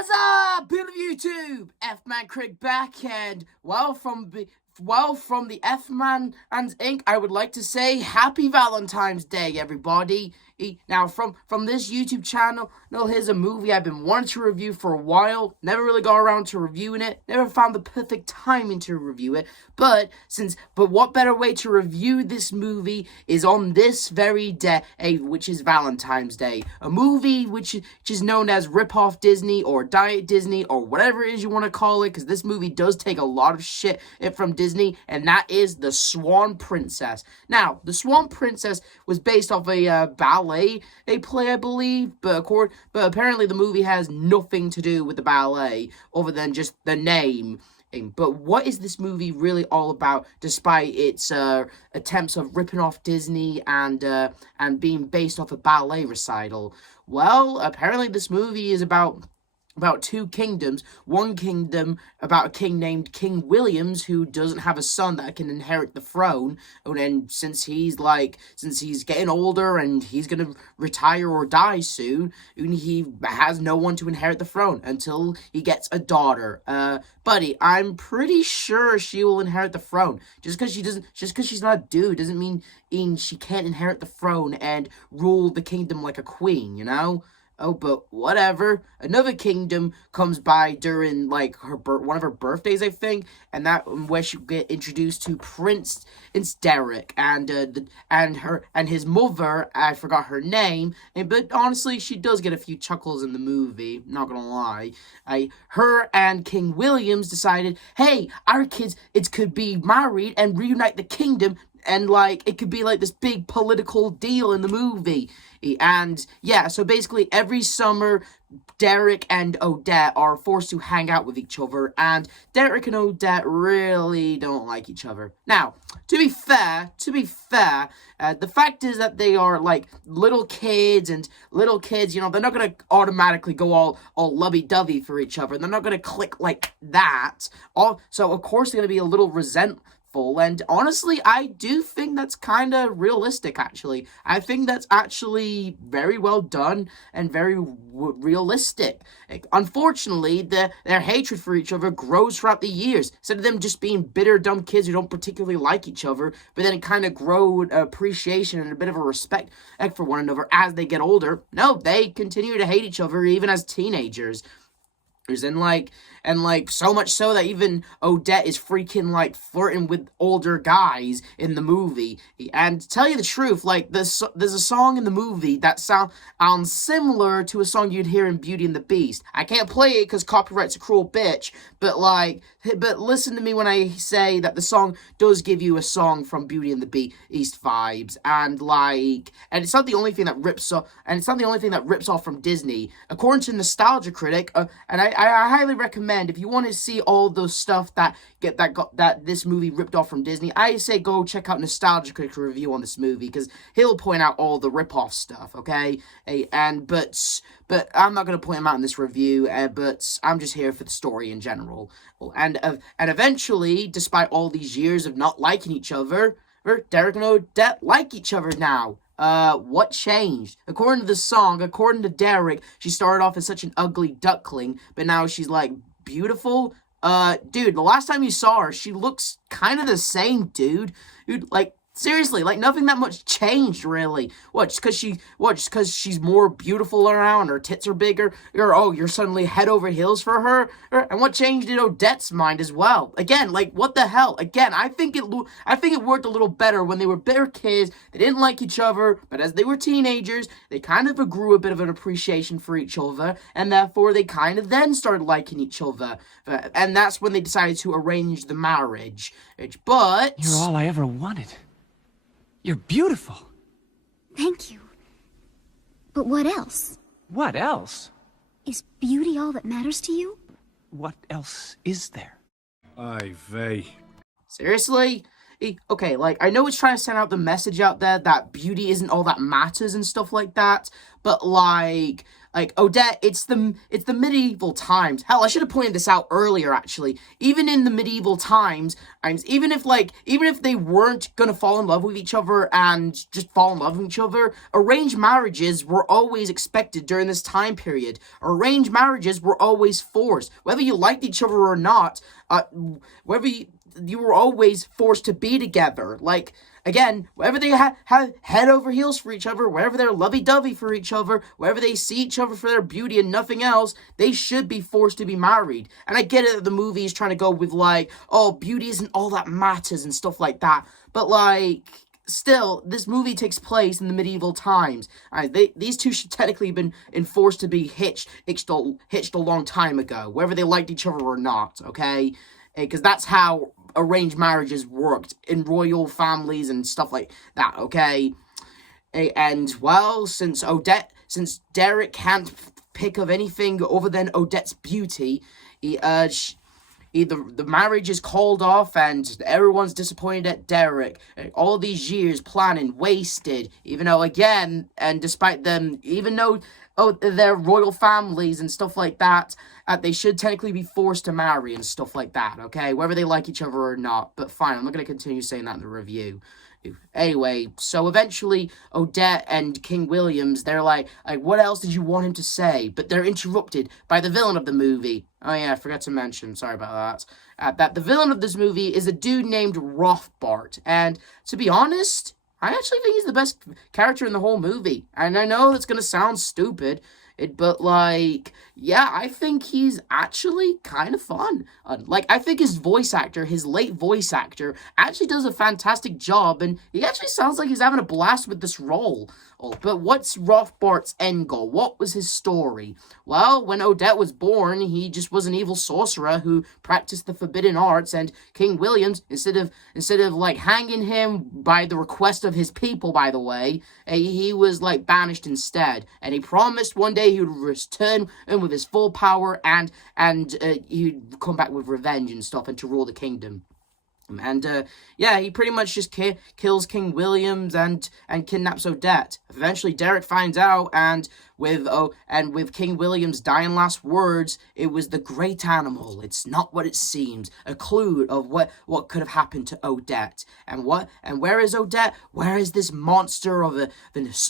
What's up, people of YouTube? F-Man Critic back, and from the F-Man and Inc., I would like to say Happy Valentine's Day, everybody. Now, from this YouTube channel, here's a movie I've been wanting to review for a while. Never really got around to reviewing it. Never found the perfect timing to review it. But what better way to review this movie is on this very day, which is Valentine's Day. A movie which is known as Rip-Off Disney or Diet Disney or whatever it is you want to call it, because this movie does take a lot of shit from Disney, and that is the Swan Princess. Now, the Swan Princess was based off a ballet play, I believe, but apparently the movie has nothing to do with the ballet other than just the name. But what is this movie really all about, despite its attempts of ripping off Disney and being based off a ballet recital? Well, apparently this movie is about two kingdoms. One kingdom about a king named King Williams, who doesn't have a son that can inherit the throne, and since he's getting older and he's gonna retire or die soon, he has no one to inherit the throne until he gets a daughter. Buddy, I'm pretty sure she will inherit the throne. Just because she's not a dude doesn't mean she can't inherit the throne and rule the kingdom like a queen, you know? Oh, but whatever. Another kingdom comes by during, like, one of her birthdays, I think, and that where she get introduced to Prince Derek and his mother. I forgot her name, but honestly, she does get a few chuckles in the movie. Not gonna lie. Her and King Williams decided, hey, our kids could be married and reunite the kingdom. And, like, it could be, like, this big political deal in the movie. And, yeah, so basically every summer, Derek and Odette are forced to hang out with each other. And Derek and Odette really don't like each other. Now, to be fair, the fact is that they are, like, little kids, you know, they're not going to automatically go all lovey-dovey for each other. They're not going to click like that. So, of course, they're going to be a little resentful. And honestly, I do think that's kind of realistic, actually. I think that's actually very well done and very realistic. Unfortunately, their hatred for each other grows throughout the years. Instead of them just being bitter, dumb kids who don't particularly like each other, but then kind of grow appreciation and a bit of a respect for one another as they get older. No, they continue to hate each other even as teenagers. And so much so that even Odette is freaking, like, flirting with older guys in the movie. And to tell you the truth, like, there's a song in the movie that sounds similar to a song you'd hear in Beauty and the Beast. I can't play it because copyright's a cruel bitch, but listen to me when I say that the song does give you a song from Beauty and the Beast vibes, and it's not the only thing that rips off from Disney. According to Nostalgia Critic, and I highly recommend, if you want to see all those stuff that this movie ripped off from Disney, I say go check out Nostalgia Critic's review on this movie, because he'll point out all the rip-off stuff, okay? But I'm not going to point him out in this review, but I'm just here for the story in general. And eventually, despite all these years of not liking each other, Derek and Odette like each other now. What changed? According to the song, according to Derek, she started off as such an ugly duckling, but now she's, like, beautiful. Dude, the last time you saw her, she looks kind of the same, dude. Like, seriously, like, nothing that much changed, really. What, just because she's more beautiful around, her tits are bigger, you're suddenly head over heels for her? And what changed in Odette's mind as well? Again, like, what the hell? Again, I think it worked a little better when they were bitter kids, they didn't like each other, but as they were teenagers, they kind of grew a bit of an appreciation for each other, and therefore they kind of then started liking each other. And that's when they decided to arrange the marriage. But you're all I ever wanted. You're beautiful. Thank you. But what else? What else? Is beauty all that matters to you? What else is there? Aye, vey. Seriously? Okay, like, I know it's trying to send out the message out there that beauty isn't all that matters and stuff like that, but, like, like Odette, it's the medieval times. Hell, I should have pointed this out earlier, actually. Even in the medieval times, even if they weren't gonna fall in love with each other and just fall in love with each other, arranged marriages were always expected during this time period. Arranged marriages were always forced, whether you liked each other or not. Whether you were always forced to be together. Like, again, wherever they have head over heels for each other, wherever they're lovey-dovey for each other, wherever they see each other for their beauty and nothing else, they should be forced to be married. And I get it that the movie is trying to go with, like, oh, beauty isn't all that matters and stuff like that. But, like, still, this movie takes place in the medieval times. These two should technically have been enforced to be hitched a long time ago, whether they liked each other or not, okay? Because that's how arranged marriages worked in royal families and stuff like that, okay? And, well, since Derek can't pick of anything other than Odette's beauty, the marriage is called off and everyone's disappointed at Derek. All these years planning wasted, even though, again, and despite them, even though they're royal families and stuff like that, they should technically be forced to marry and stuff like that, okay? Whether they like each other or not. But fine, I'm not going to continue saying that in the review. Anyway, so eventually Odette and King Williams, they're like, what else did you want him to say? But they're interrupted by the villain of the movie. Oh yeah, I forgot to mention, sorry about that. That the villain of this movie is a dude named Rothbart. And to be honest, I actually think he's the best character in the whole movie. And I know that's going to sound stupid, but, like, yeah, I think he's actually kind of fun. Like, I think his late voice actor, actually does a fantastic job, and he actually sounds like he's having a blast with this role. But what's Rothbart's end goal? What was his story? Well, when Odette was born, he just was an evil sorcerer who practiced the forbidden arts, and King Williams, instead of like hanging him by the request of his people, by the way, he was like banished instead. And he promised one day he would return in with his full power and he'd come back with revenge and stuff and to rule the kingdom. And, yeah, he pretty much just kills King Williams and kidnaps Odette. Eventually, Derek finds out, and with King Williams' dying last words, it was the great animal. It's not what it seems. A clue of what could have happened to Odette. And where is Odette? Where is this monster of the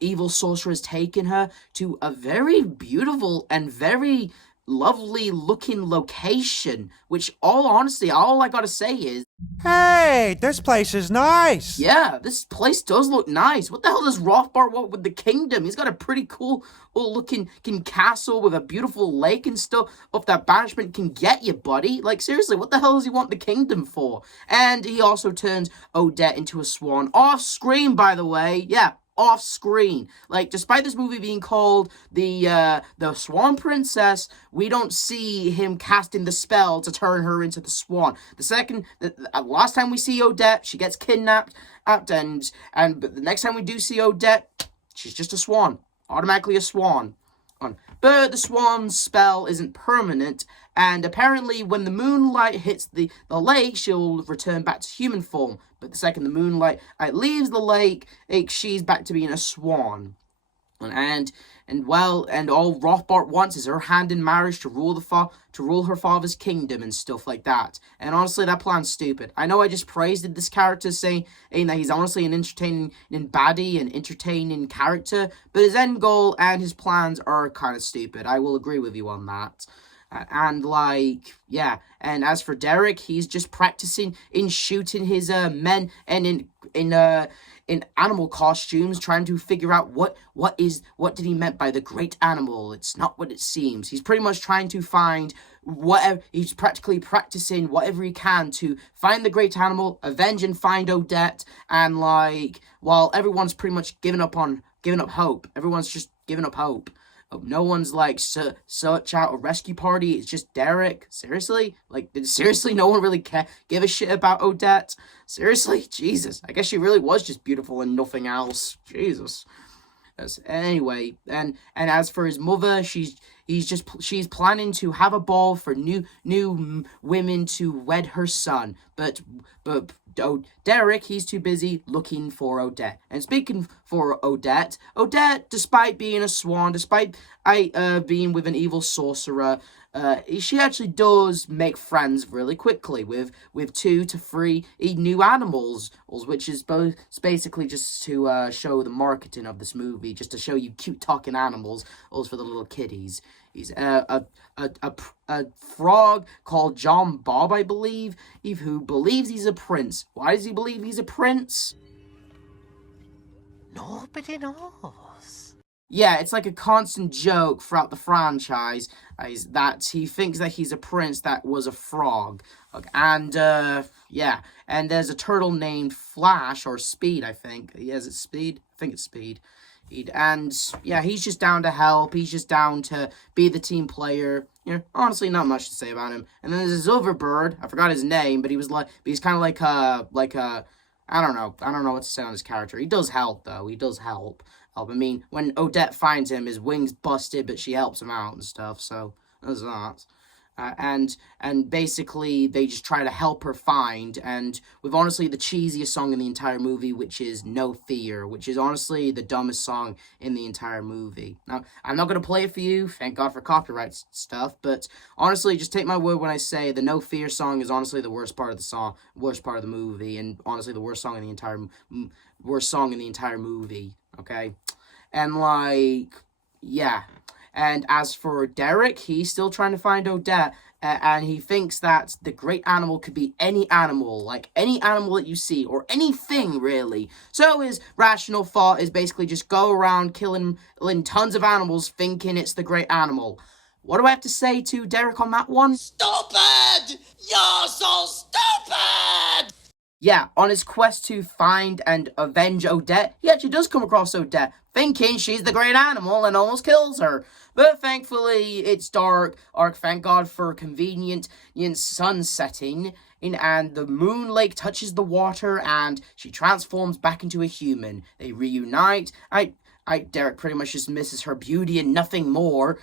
evil sorceress taken her? To a very beautiful and very lovely looking location, which all I gotta say is, hey, this place is nice. yeah, this place does look nice. What the hell does Rothbart want with the kingdom? He's got a pretty cool looking castle with a beautiful lake and stuff up that banishment can get you, buddy. Like, seriously, what the hell does he want the kingdom for? And he also turns Odette into a swan off screen, by the way. Yeah, off screen. Like, despite this movie being called the Swan Princess, we don't see him casting the spell to turn her into the swan. The last time we see Odette, she gets kidnapped, but the next time we do see Odette, she's just a swan. Automatically a swan. But the swan's spell isn't permanent, and apparently when the moonlight hits the lake, she'll return back to human form. But the second the moonlight leaves the lake, she's back to being a swan. And all Rothbart wants is her hand in marriage to rule her father's kingdom and stuff like that. And honestly, that plan's stupid. I know I just praised this character, saying that he's honestly an entertaining baddie and entertaining character, but his end goal and his plans are kind of stupid. I will agree with you on that. And, like, yeah. And as for Derek, he's just practicing in shooting his men and in animal costumes, trying to figure out what did he meant by the great animal. It's not what it seems. He's pretty much trying to find whatever. He's practically practicing whatever he can to find the great animal, avenge and find Odette, and, like, while everyone's pretty much giving up hope. Everyone's just giving up hope. No one's like search out a rescue party. It's just Derek. Seriously? Like, seriously, no one really give a shit about Odette? Seriously? Jesus. I guess she really was just beautiful and nothing else. Jesus. Anyway, and as for his mother, she's planning to have a ball for new women to wed her son, but Derek, he's too busy looking for Odette. And speaking for Odette, despite being a swan, despite being with an evil sorcerer, she actually does make friends really quickly with 2 to 3 new animals, which is both basically just to show the marketing of this movie, just to show you cute talking animals, for the little kiddies. He's a frog called John Bob, I believe, who believes he's a prince. Why does he believe he's a prince? Nobody knows. Yeah, it's like a constant joke throughout the franchise, that he thinks that he's a prince that was a frog. And, yeah, and there's a turtle named Flash, or Speed, I think. Yeah, is it Speed? I think it's Speed. And, yeah, he's just down to help. He's just down to be the team player. You know, honestly, not much to say about him. And then there's this other bird. I forgot his name, but he's kind of like a, I don't know what to say on his character. He does help, though. He does help. I mean, when Odette finds him, his wing's busted, but she helps him out and stuff, so there's that. And basically, they just try to help her find, and with honestly the cheesiest song in the entire movie, which is No Fear, which is honestly the dumbest song in the entire movie. Now, I'm not going to play it for you, thank God for copyright stuff, but honestly, just take my word when I say the No Fear song is honestly the worst part of the song, worst part of the movie, and honestly the worst song in the entire movie, okay? And like, yeah. And as for Derek, he's still trying to find Odette, and he thinks that the great animal could be any animal, like any animal that you see, or anything, really. So his rational thought is basically just go around killing tons of animals, thinking it's the great animal. What do I have to say to Derek on that one? Stupid! You're so stupid! Yeah, on his quest to find and avenge Odette, he actually does come across Odette, thinking she's the great animal and almost kills her. But thankfully, it's dark, thank God for convenient sun setting, and the moon lake touches the water, and she transforms back into a human. They reunite. Derek pretty much just misses her beauty and nothing more,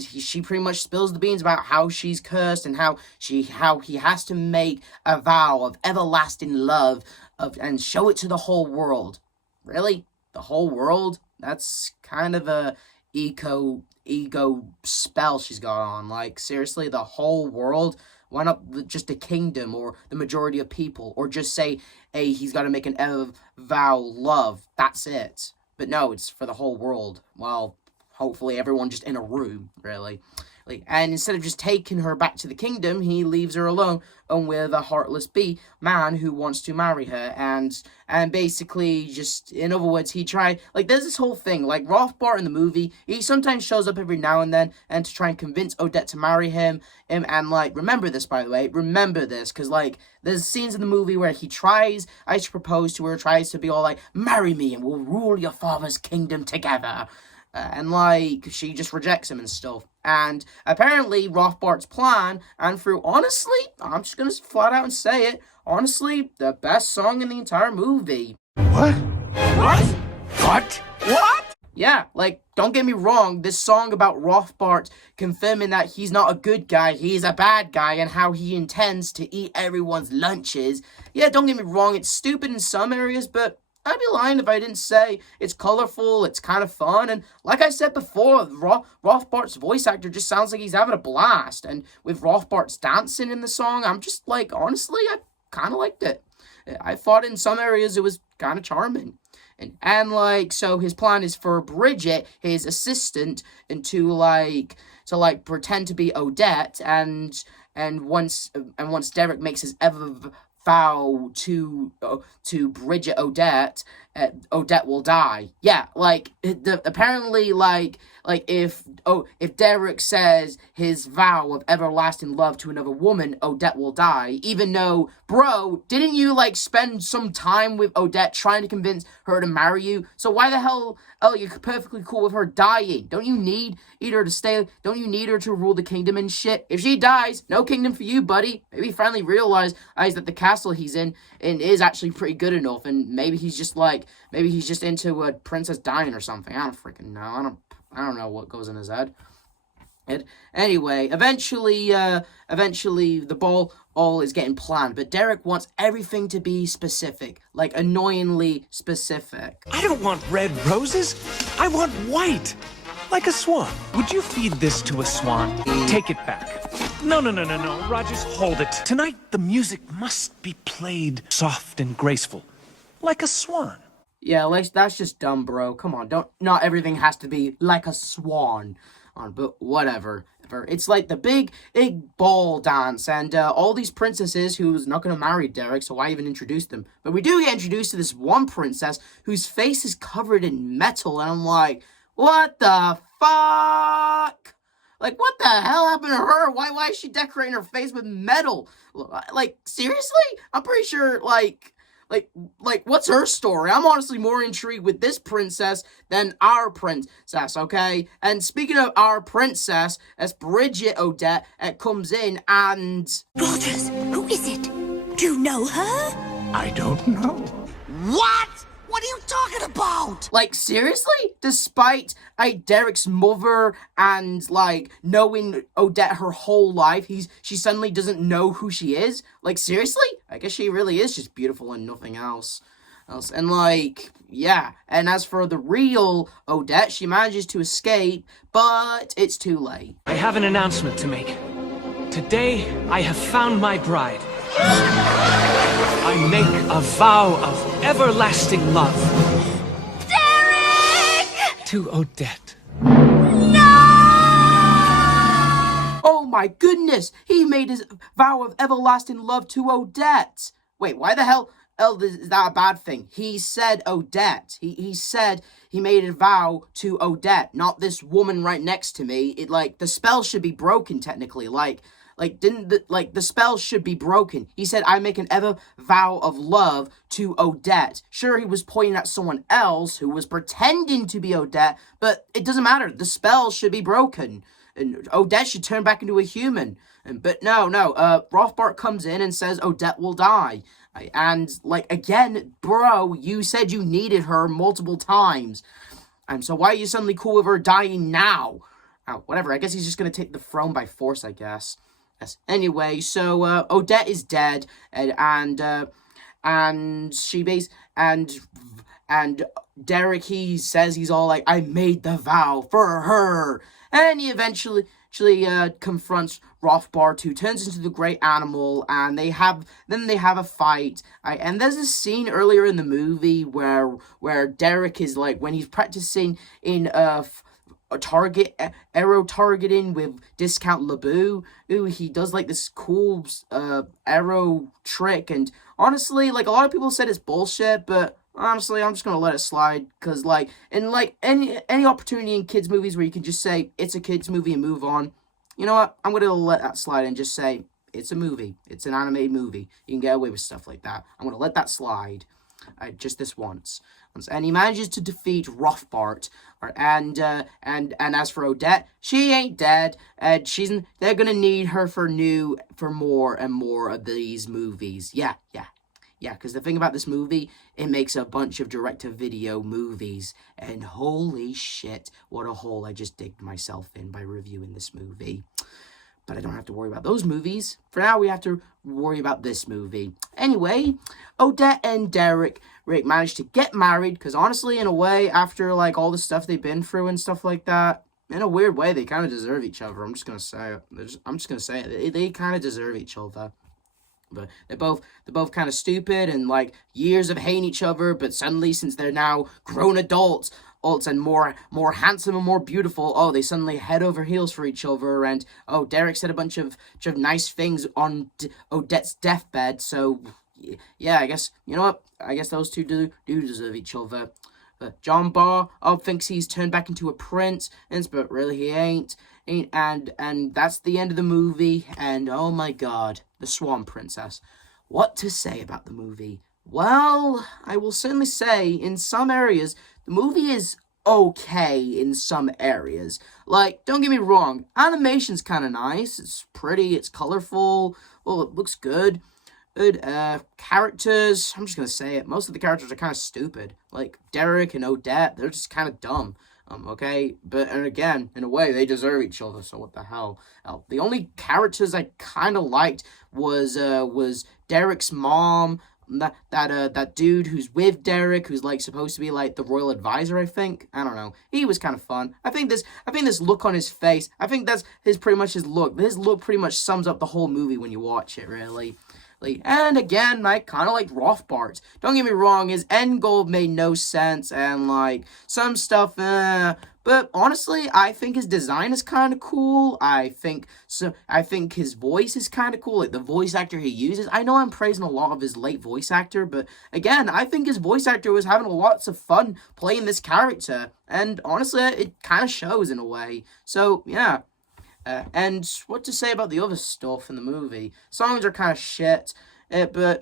she pretty much spills the beans about how she's cursed and how he has to make a vow of everlasting love and show it to the whole world. Really? The whole world? That's kind of a ego spell she's got on. Like, seriously, the whole world? Why not just a kingdom or the majority of people? Or just say, hey, he's got to make an vow love. That's it. But no, it's for the whole world. Well, hopefully everyone just in a room, really. And instead of just taking her back to the kingdom, he leaves her alone with a heartless man who wants to marry her. And basically, just, in other words, he tried, there's this whole thing, Rothbart in the movie, he sometimes shows up every now and then, and to try and convince Odette to marry him, and remember this, by the way, remember this, because, there's scenes in the movie where he tries to propose to her, tries to be all marry me, and we'll rule your father's kingdom together. She just rejects him and stuff. And apparently, Rothbart's plan, and through, honestly, I'm just gonna flat out and say it, honestly, the best song in the entire movie. What? What? Yeah, don't get me wrong, this song about Rothbart confirming that he's not a good guy, he's a bad guy, and how he intends to eat everyone's lunches. Yeah, don't get me wrong, it's stupid in some areas, but I'd be lying if I didn't say it's colorful, it's kind of fun, and like I said before, Rothbart's voice actor just sounds like he's having a blast, and with Rothbart's dancing in the song, I'm just honestly, I kind of liked it. I thought in some areas it was kind of charming. And so his plan is for Bridget, his assistant, and to pretend to be Odette, and once Derek makes his vow to Bridget Odette, Odette will die. Yeah, apparently, if Derek says his vow of everlasting love to another woman, Odette will die. Even though, bro, didn't you spend some time with Odette trying to convince her to marry you? So why the hell are you perfectly cool with her dying? Don't you need her to stay? Don't you need her to rule the kingdom and shit? If she dies, no kingdom for you, buddy. Maybe he finally realized that the castle he's in is actually pretty good enough, and maybe he's just into a princess dying or something. I don't freaking know. I don't know what goes in his head. Anyway, eventually the ball all is getting planned, but Derek wants everything to be specific, like annoyingly specific. I don't want red roses. I want white. Like a swan. Would you feed this to a swan? Take it back. No. Rogers, hold it. Tonight, the music must be played soft and graceful. Like a swan. Yeah, like, that's just dumb, bro. Come on, not everything has to be like a swan. But whatever. It's like the big ball dance, and all these princesses who's not gonna marry Derek, so why even introduce them? But we do get introduced to this one princess whose face is covered in metal, and I'm like, what the fuck? Like, what the hell happened to her? Why is she decorating her face with metal? Like, seriously? I'm pretty sure, like, what's her story? I'm honestly more intrigued with this princess than our princess, okay? And speaking of our princess, as Bridget Odette comes in and... Rogers, who is it? Do you know her? I don't know. What? What are you talking about? Like, seriously? Despite, Derek's mother and, like, knowing Odette her whole life, she suddenly doesn't know who she is? Like, seriously? I guess she really is just beautiful and nothing else. And, like, yeah. And as for the real Odette, she manages to escape, but it's too late. I have an announcement to make. Today, I have found my bride. I make a vow of everlasting love. Derek! To Odette. Oh my goodness! He made his vow of everlasting love to Odette! Wait, why the hell is that a bad thing? He said Odette. He said he made a vow to Odette, not this woman right next to me. The spell should be broken, technically. The spell should be broken. He said, I make an ever vow of love to Odette. Sure, he was pointing at someone else who was pretending to be Odette, but it doesn't matter. The spell should be broken. And Odette should turn back into a human. But no. Rothbart comes in and says Odette will die. And, again, bro, you said you needed her multiple times. So why are you suddenly cool with her dying now? Whatever, I guess he's just gonna take the throne by force, I guess. Yes. Anyway, so Odette is dead, and Derek, he says he's all like, I made the vow for her, and he eventually confronts Rothbart, who turns into the great animal, and they have a fight. And there's a scene earlier in the movie where Derek is like, when he's practicing in arrow targeting with Discount LeBou. He does this cool arrow trick, and honestly, a lot of people said it's bullshit, but honestly, I'm just gonna let it slide, because in any opportunity in kids movies where you can just say it's a kids movie and move on, you know what, I'm gonna let that slide and just say it's a movie, it's an animated movie, you can get away with stuff like that. I'm gonna let that slide, just this once. And he manages to defeat Rothbart. And as for Odette, she ain't dead. They're gonna need her for more and more of these movies. Yeah. Because the thing about this movie, it makes a bunch of direct-to-video movies, and holy shit, what a hole I just digged myself in by reviewing this movie. But I don't have to worry about those movies. For now, we have to worry about this movie. Anyway, Odette and Derek managed to get married, because honestly, in a way, after all the stuff they've been through and stuff like that, in a weird way, they kind of deserve each other. I'm just gonna say it. They kind of deserve each other. But they're both kind of stupid, and years of hating each other, but suddenly, since they're now grown adults and more handsome and more beautiful, they suddenly head over heels for each other. And Derek said a bunch of nice things on Odette's deathbed, so yeah, I guess, you know what, I guess those two do deserve each other. John Barr thinks he's turned back into a prince, but really he ain't. And that's the end of the movie. And oh my god, the Swan Princess. What to say about the movie? Well, I will certainly say, in some areas, the movie is okay in some areas. Don't get me wrong, animation's kind of nice, it's pretty, it's colorful, well, it looks good. Characters, I'm just gonna say it, most of the characters are kind of stupid. Derek and Odette, they're just kind of dumb. Okay, but and again, in a way, they deserve each other. So what the hell? The only characters I kind of liked was Derek's mom. That dude who's with Derek, who's like supposed to be like the royal advisor. I think, I don't know. He was kind of fun. I think this look on his face. I think that's pretty much his look. His look pretty much sums up the whole movie when you watch it. Really. And again, I kind of like Rothbart. Don't get me wrong, his end goal made no sense, and like some stuff, but honestly, I think his design is kind of cool. I think his voice is kind of cool, like the voice actor he uses. I know I'm praising a lot of his late voice actor, but again, I think his voice actor was having lots of fun playing this character, and honestly, it kind of shows in a way. So yeah. And what to say about the other stuff in the movie? Songs are kind of shit, but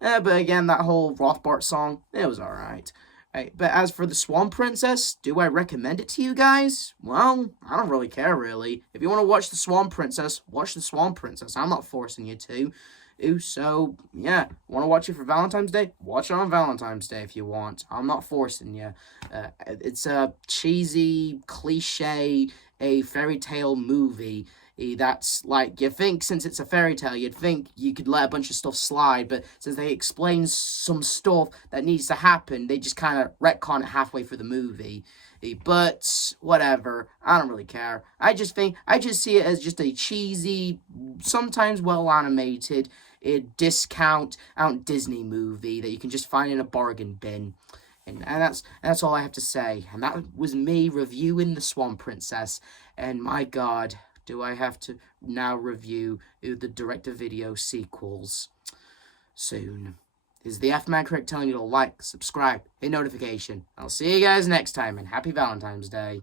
again, that whole Rothbart song, it was alright. Right, but as for the Swan Princess, do I recommend it to you guys? Well, I don't really care, really. If you want to watch the Swan Princess, watch the Swan Princess. I'm not forcing you to. So, yeah, want to watch it for Valentine's Day? Watch it on Valentine's Day if you want. I'm not forcing you. It's a cheesy, cliche, a fairy tale movie. That's like, you think since it's a fairy tale, you'd think you could let a bunch of stuff slide, but since they explain some stuff that needs to happen, they just kind of retcon it halfway through the movie. But whatever, I don't really care. I just see it as just a cheesy, sometimes well animated, discount out Disney movie that you can just find in a bargain bin. And that's all I have to say. And that was me reviewing the Swan Princess. And my God, do I have to now review the direct-to-video sequels soon. This is the F-Man Critic telling you to like, subscribe, hit notification. I'll see you guys next time, and happy Valentine's Day.